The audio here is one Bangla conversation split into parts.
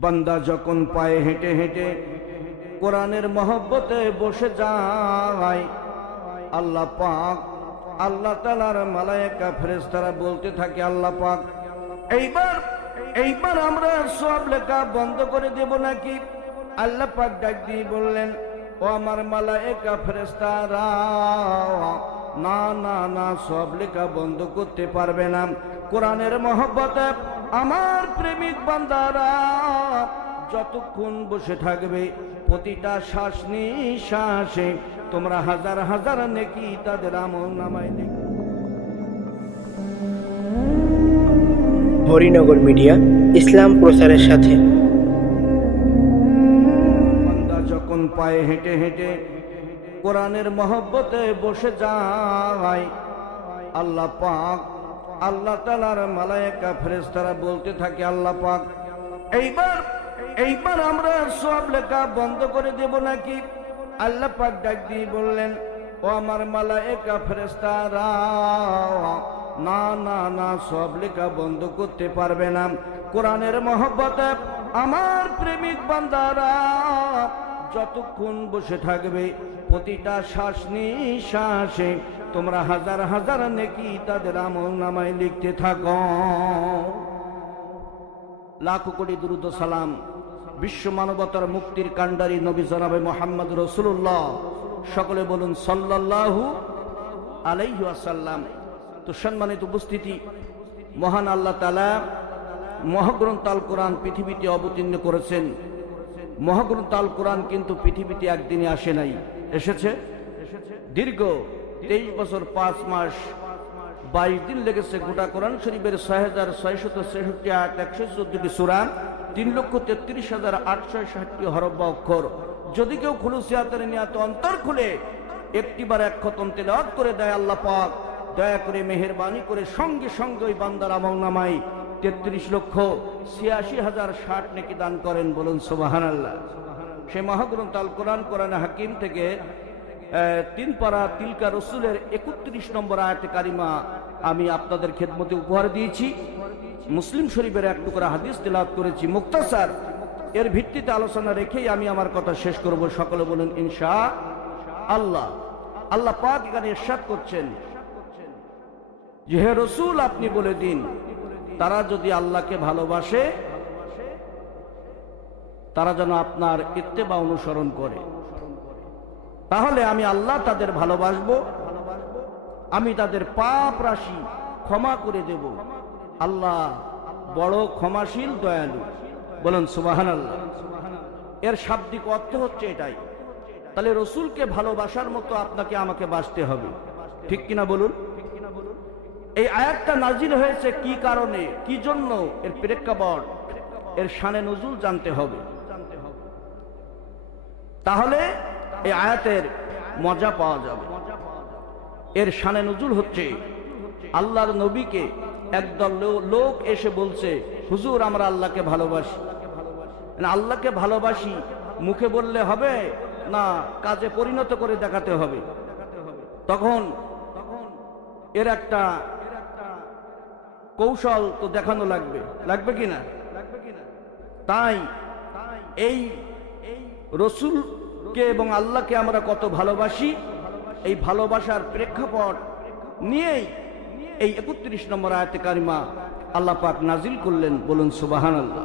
বান্দা যখন পায়ে হেঁটে হেঁটে কোরআনের মহব্বতে বসে যায়, আল্লাহ পাক আল্লাহ তাআলার মালায়েকা ফেরেশতারা বলতে থাকে, আল্লাহ পাক এইবার আমরা সব লেখা বন্ধ করে দেব নাকি? আল্লাহ পাক ডাক দিয়ে বললেন, ও আমার মালায়েকা ফেরেশতারা, না না না, সব লেখা বন্ধ করতে পারবে না। কোরআনের মহব্বতে আমার প্রেমিক বান্দারা যতক্ষণ বসে থাকবে, প্রতিটা শ্বাস নিঃশ্বাসে তোমরা হাজার হাজার নেকি তাদের আমল নামায় লিখবে। হরিনগর মিডিয়া ইসলাম প্রচারের সাথে। বান্দা যখন পায়ে হেঁটে হেঁটে কোরআনের মহব্বতে বসে যায়, আল্লাহ পাক আল্লাহ তাআলার মালায়েকা ফেরেশতারা বলতে থাকে, আল্লাহ পাক এইবার আমরা সব লেখা বন্ধ করে দেব নাকি? আল্লাহ পাক ডাক দিয়ে বললেন, ও আমার মালায়েকা ফেরেশতারা, না না না, সব লেখা বন্ধ করতে পারবে না। কোরআনের মহব্বতে আমার প্রেমিক বান্দারা যতক্ষণ বসে থাকবে, প্রতিটা শ্বাস নিঃশ্বাসে তোমরা হাজার হাজার নেকি তাদের আমল নামায় লিখতে থাকো। লাখো কোটি দুরূদ ও সালাম বিশ্ব মানবতার মুক্তির কাণ্ডারি নবী জনাবে মুহাম্মদ রাসূলুল্লাহ, সকলে বলুন সাল্লাল্লাহু আলাইহি ওয়াসাল্লাম। তো সম্মানিত উপস্থিতি, মহান আল্লাহ তাআলা মহাগ্রন্থ আল কোরআন পৃথিবীতে অবতীর্ণ করেছেন। মহাগ্রন্থ আল কোরআন কিন্তু পৃথিবীতে একদিনে আসে নাই, এসেছে দীর্ঘ 23 বছর 5 মাস 22 দিন লেগেছে। গোটা কোরআন শরীফের 6663 আয়াত, 114টি সূরা, 3,33,860 হরফ বা অক্ষর। যদি কেউ খুলুসিয়াতের নিয়াতে অন্তর খুলে একটিবার এক খতম তেলাওয়াত করে দেয়, আল্লাহ পাক দয়া করে মেহেরবানি করে সঙ্গে সঙ্গে ওই বান্দার আমলনামায় 33,86,060 নেকি দান করেন। বলুন সুবহানাল্লাহ। সে মহাগ্রন্থ আল কোরআন, কোরআন হাকিম থেকে 3 পারা তিলকা রসুলের 31 নম্বর আয়াতে কারিমা আমি আপনাদের খেদমতে উপহার দিয়েছি। মুসলিম শরীফের এক টুকরা হাদিস তেলাওয়াত করেছি মুক্তাসার। এর ভিত্তিতে আলোচনা রেখেই আমি আমার কথা শেষ করব। সকলে বলুন ইনশাআল্লাহ। আল্লাহ পাক এখানে ইরশাদ করছেন যে, হে রসুল, আপনি বলে দিন, তারা যদি আল্লাহকে ভালোবাসে তারা যেন আপনার ইত্তেবা অনুসরণ করে, তাহলে আমি আল্লাহ তাদের ভালোবাসবো, আমি তাদের পাপ রাশি ক্ষমা করে দেব। আল্লাহ বড় ক্ষমাশীল, দয়ালু। বলুন সুবহানাল্লাহ। এর শাব্দিক অর্থ হচ্ছে এটাই। তাহলে রসুলকে ভালোবাসার মতো আপনাকে আমাকে বাসতে হবে, ঠিক কিনা বলুন? এই আয়াতটা নাজিল হয়েছে কি কারণে, কি জন্য, এর প্রেক্ষাপট, এর শানে নুজুল জানতে হবে। তাহলে এই আয়াতের মজা পাওয়া যাবে। এর শানে নুজুল হচ্ছে, আল্লাহর নবীকে একদল লোক এসে বলছে, হুজুর আমরা আল্লাহকে ভালোবাসি। আল্লাহকে ভালোবাসি মুখে বললে হবে না, কাজে পরিণত করে দেখাতে হবে। তখন এর একটা কৌশল তো দেখানো লাগবে, লাগবে কিনা? তাই এই রসুলকে এবং আল্লাহকে আমরা কত ভালোবাসি, এই ভালোবাসার প্রেক্ষাপট নিয়েই এই 31 নম্বর আয়াতে কারিমা আল্লাহ পাক নাজিল করলেন। বলুন সুবহানাল্লাহ।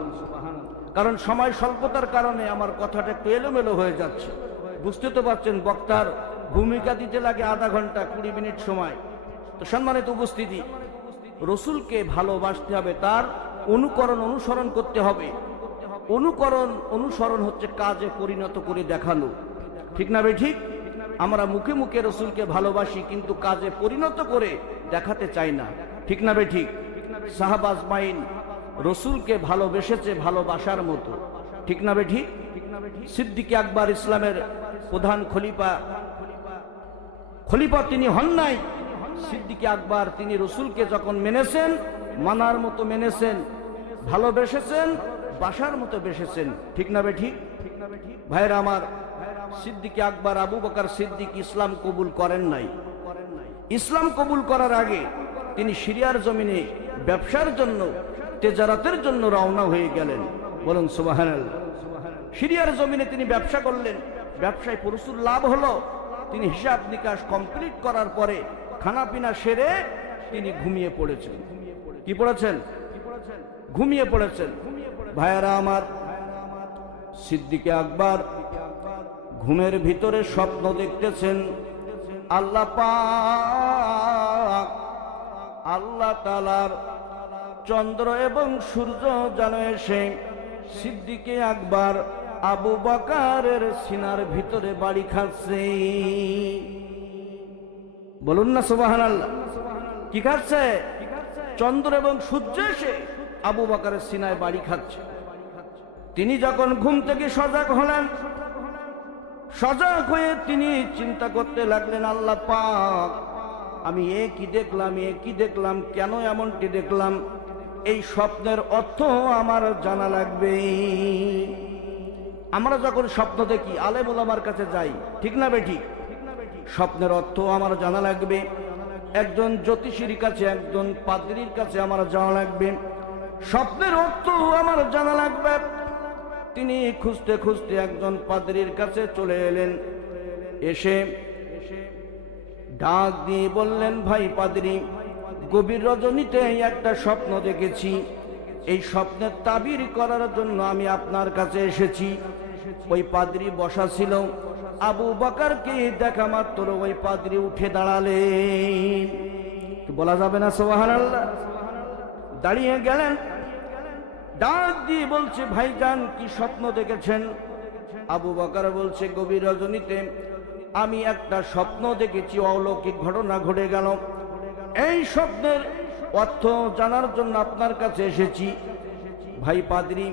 কারণ সময় স্বল্পতার কারণে আমার কথাটা একটু এলোমেলো হয়ে যাচ্ছে। বুঝতে তো পারছেন, বক্তার ভূমিকা দিতে লাগে আধা ঘন্টা 20 মিনিট সময়। তো সম্মানিত উপস্থিতি, রসুলকে ভালোবাসতে হবে, তার অনুসরণ করতে হবে। অনুসরণ হচ্ছে কাজে পরিণত করে দেখানো, ঠিক না ভাই? ঠিক। আমরা মুখে মুখে রসুলকে ভালোবাসি কিন্তু কাজে পরিণত করে দেখাতে চাই না, ঠিক না ভাই? ঠিক। সাহাবা আজমাইন রসুলকে ভালোবেসেছে ভালোবাসার মতো, ঠিক না ভাই? ঠিক। সিদ্দিক আকবর ইসলামের প্রধান খলিফা তিনি হন নাই। সিদ্দিক আকবর তিনি রসুলকে যখন মেনেছেন, মানার মতো মেনেছেন, ভালোবেসেছেন, বাসার মতো বেসেছেন, ঠিক না ভাই? ঠিক। ভাইরা আমার, সিদ্দিক আকবর আবু বকর সিদ্দিক ইসলাম কবুল করেন নাই। ইসলাম কবুল করার আগে তিনি সিরিয়ার জমিনে ব্যবসার জন্য, তেজারাতের জন্য রওনা হয়ে গেলেন। বলুন সুবহানাল্লাহ। সিরিয়ার জমিনে তিনি ব্যবসা করলেন, ব্যবসায় প্রচুর লাভ হলো। তিনি হিসাব নিকাশ কমপ্লিট করার পরে খানা পিনা সেরে তিনি ঘুমিয়ে পড়েছেন। কি পড়েছেন? ঘুমিয়ে পড়েছেন। ভাইয়েরা আমার, সিদ্দিকে আকবর ঘুমের ভিতরে স্বপ্ন দেখতেছেন। আল্লাহ পাক, আল্লাহ তাআলার চন্দ্র এবং সূর্য যেন এসে সিদ্দিকে আকবর আবু বকরের সিনার ভিতরে বাড়ি খাচ্ছে। বলুন না সুবহানাল্লাহ। কি খাচ্ছে? চন্দ্র এবং সূর্য এসে আবু বকরের সিনায় বাড়ি খাচ্ছে। তিনি যখন ঘুম থেকে সজাগ হলেন, সজাগ হয়ে তিনি চিন্তা করতে লাগলেন, আল্লাহ পাক, আমি কি দেখলাম, কেন এমনটি দেখলাম? এই স্বপ্নের অর্থ আমার জানা লাগবে। আমরা যখন স্বপ্ন দেখি আলেম ওলামার কাছে যাই, ঠিক না বেঠিক? স্বপ্নের অর্থ আমার জানা লাগবে। একজন জ্যোতিষীর কাছে, একজন পাদ্রীর কাছে আমার যাওয়া লাগবে, স্বপ্নের অর্থ আমার জানা লাগবে। তিনি খুঁজতে খুঁজতে একজন পাদ্রীর কাছে চলে এলেন। এসে ডাক দিয়ে বললেন, ভাই পাদ্রী, গভীর রজনীতে একটা স্বপ্ন দেখেছি। এই স্বপ্নের তাবির করার জন্য আমি আপনার কাছে এসেছি। ওই পাদ্রী বসা ছিল। আবু বকরকে দেখা মাত্র ওই পাদ্রী উঠে দাঁড়ালেন। বলা যাবে না সুবহানাল্লাহ? দাঁড়িয়ে গেলেন, ডাক দিয়ে বলছে, ভাইজান কি স্বপ্ন দেখেছেন? আবু বকর বলছে, গভীর রজনীতে আমি একটা স্বপ্ন দেখেছি, অলৌকিক ঘটনা ঘটে গেল। এই স্বপ্নের অর্থ জানার জন্য আপনার কাছে এসেছি। ভাই পাদ্রী,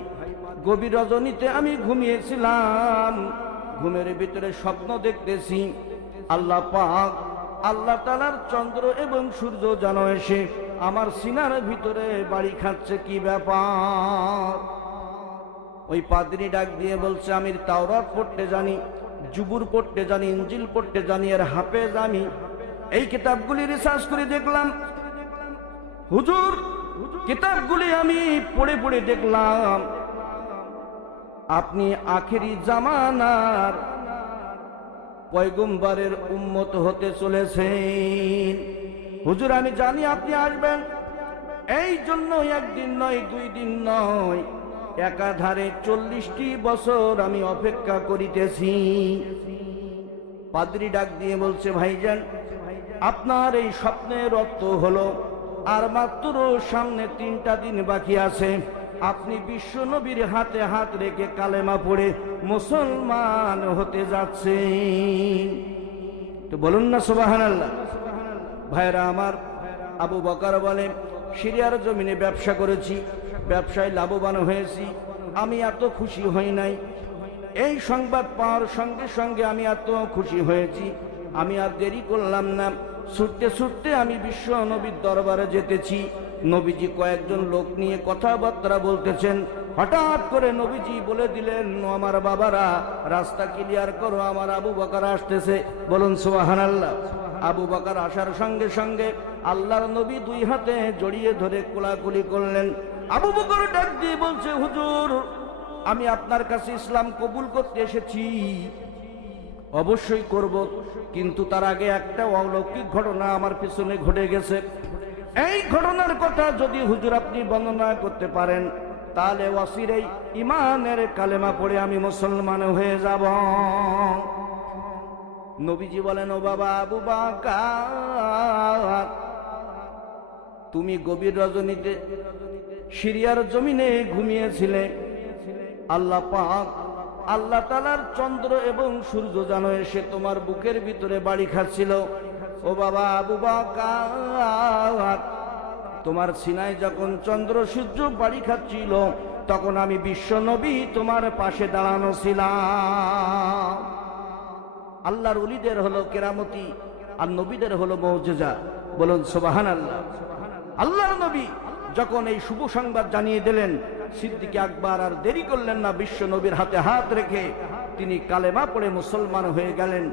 গভীর রজনীতে আমি ঘুমিয়েছিলাম, ঘুমের ভিতরে স্বপ্ন দেখতেছি আল্লাহ পাক, আল্লাহ তাআলার চন্দ্র এবং সূর্য যেন এসে আমার সিনার ভিতরে বাড়ি খাচ্ছে। কি ব্যাপার? ওই পাদ্রী ডাক দিয়ে বলছে, আমি তাওরাত পড়তে জানি, জুবুর পড়তে জানি, ইনজিল পড়তে জানি, আর হাফেজ আমি। এই কিতাবগুলি রিসার্চ করে দেখলাম হুজুর, কিতাবগুলি আমি পড়ে পড়ে দেখলাম আপনি আখেরি জামানার পয়গম্বরের উম্মত হতে চলেছেন। হুজুর আমি জানি আপনি আসবেন, এই জন্য একদিন নয়, 2 দিন নয়, একাধারে 40টি বছর আমি অপেক্ষা করিতেছি। পাদ্রী ডাক দিয়ে বলছে, ভাইজান আপনার এই স্বপ্নের অর্থ হলো আর মাত্র সামনে 3টা দিন বাকি আছে। আপনি বিশ্ব নবীর হাতে হাত রেখে কালেমা পড়ে মুসলমান হতে যাচ্ছেন। তো বলুন না সুবহানাল্লাহ। ভাইরা আমার, আবু বকর বলে, সিরিয়ার জমিনে ব্যবসা করেছি, ব্যবসায় লাভবান হয়েছি, আমি এত খুশি হই নাই। এই সংবাদ পাওয়ার সঙ্গে সঙ্গে আমি এত খুশি হয়েছি, আমি আর দেরি করলাম না। ছুটতে ছুটতে আমি বিশ্ব নবীর দরবারে যেতেছি। নবীজি কয়েকজন লোক নিয়ে কথাবার্তা বলতেছেন। হঠাৎ করে নবীজি বলে দিলেন, আমার বাবারা রাস্তা ক্লিয়ার করো, আমার আবু বকর আসতেছে। বলুন সুবহানাল্লাহ। আবু বকর আসার সঙ্গে সঙ্গে আল্লাহর নবী 2 হাতে জড়িয়ে ধরে কোলাকুলি করলেন। আবু বকর ডাক দিয়ে বলছে, হুজুর আমি আপনার কাছে ইসলাম কবুল করতে এসেছি। অবশ্যই করব, কিন্তু তার আগে একটা অলৌকিক ঘটনা আমার পিছনে ঘটে গেছে। এই ঘটনার কথা যদি হুজুর আপনি বর্ণনা করতে পারেন, তাহলে ওয়াসিরেই ইমানের কালেমা পড়ে আমি মুসলমান হয়ে যাব। নবীজি বলেন, ও বাবা আবু বকর, তুমি গভীর রজনীতে সিরিয়ার জমিনে ঘুমিয়েছিলে। আল্লাহ পাক, আল্লাহ তাআলার চন্দ্র এবং সূর্য যেন এসে তোমার বুকের ভিতরে বাড়ি খাচ্ছিল। ও বাবা আবু বকর, তোমার সিনায় যখন চন্দ্র সূর্য বাড়ি খাচ্ছিল, তখন আমি বিশ্ব নবী তোমার পাশে দাঁড়ানো ছিলাম। আল্লাহর ওলিদের হলো কেরামতি, আর নবীদের হলো মুজিজা। বলুন সুবহানাল্লাহ। আল্লাহর নবী যখন এই শুভ সংবাদ জানিয়ে দিলেন, সিদ্দিক আকবর আর দেরি করলেন না, বিশ্ব নবীর হাতে হাত রেখে তিনি কালেমা পড়ে মুসলমান হয়ে গেলেন।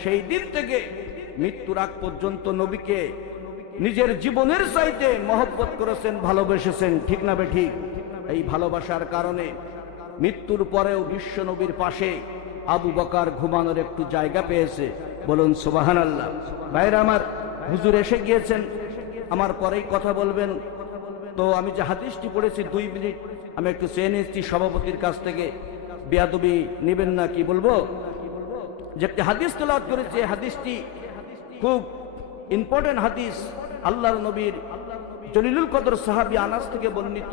সেই দিন থেকে মৃত্যুর আগ পর্যন্ত নবীকে নিজের জীবনের চাইতে মহব্বত করেছেন, ভালোবেসেছেন। ঠিক না বেঠিক? এই ভালোবাসার কারণে মৃত্যুর পরেও বিশ্ব নবীর পাশে আবু বকর ঘুমানোর একটু জায়গা পেয়েছে। বলুন সুবহানাল্লাহ। ভাইরা আমার, হুজুর এসে গিয়েছেন, আমার পরেই কথা বলবেন। তো আমি যে হাদিসটি পড়েছি 2 মিনিট আমি একটু চেয়ে নিচ্ছি সভাপতির কাছ থেকে, বেয়াদবি নেবেন না। কি বলবো, যে একটি হাদিস তেলাওয়াত করেছে, হাদিসটি খুব ইম্পর্টেন্ট হাদিস। আল্লাহর নবীর জলিলুল কদর সাহাবী আনাস থেকে বর্ণিত।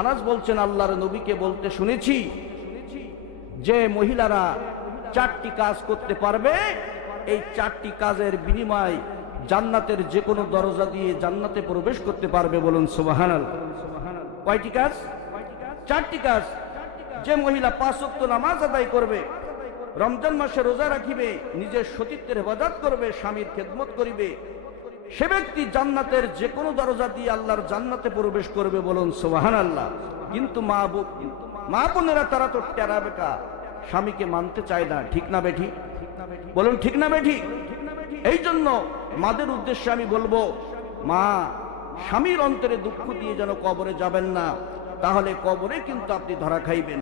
আনাস বলছেন, আল্লাহর নবীকে বলতে শুনেছি যে মহিলারা 4টি কাজ করতে পারবে, এই 4টি কাজের বিনিময় জান্নাতের যে কোনো দরজা দিয়ে জান্নাতে প্রবেশ করতে পারবে। বলুন সুবহানাল্লাহ। কয়টি কাজ? 4টি কাজ। যে মহিলা 5 ওয়াক্ত নামাজ আদায় করবে, রমজান মাসে রোজা রাখিবে, নিজের সতীত্বের হেফাজত করবে, স্বামীর খেদমত করিবে, সে ব্যক্তি জান্নাতের যে কোনো দরজা দিয়ে আল্লাহর জান্নাতে প্রবেশ করবে। বলুন সুবহানাল্লাহ। কিন্তু মা বোনেরা তারা তো টেরা বেকা, স্বামীকে মানতে চায় না। ঠিক না বেঠিক? বলুন ঠিক না বেঠিক? এই জন্য মাদের উদ্দেশ্যে আমি বলবো, মা, স্বামীর অন্তরে দুঃখ দিয়ে যেন কবরে যাবেন না, তাহলে কবরে কিন্তু আপনি ধরা খাইবেন।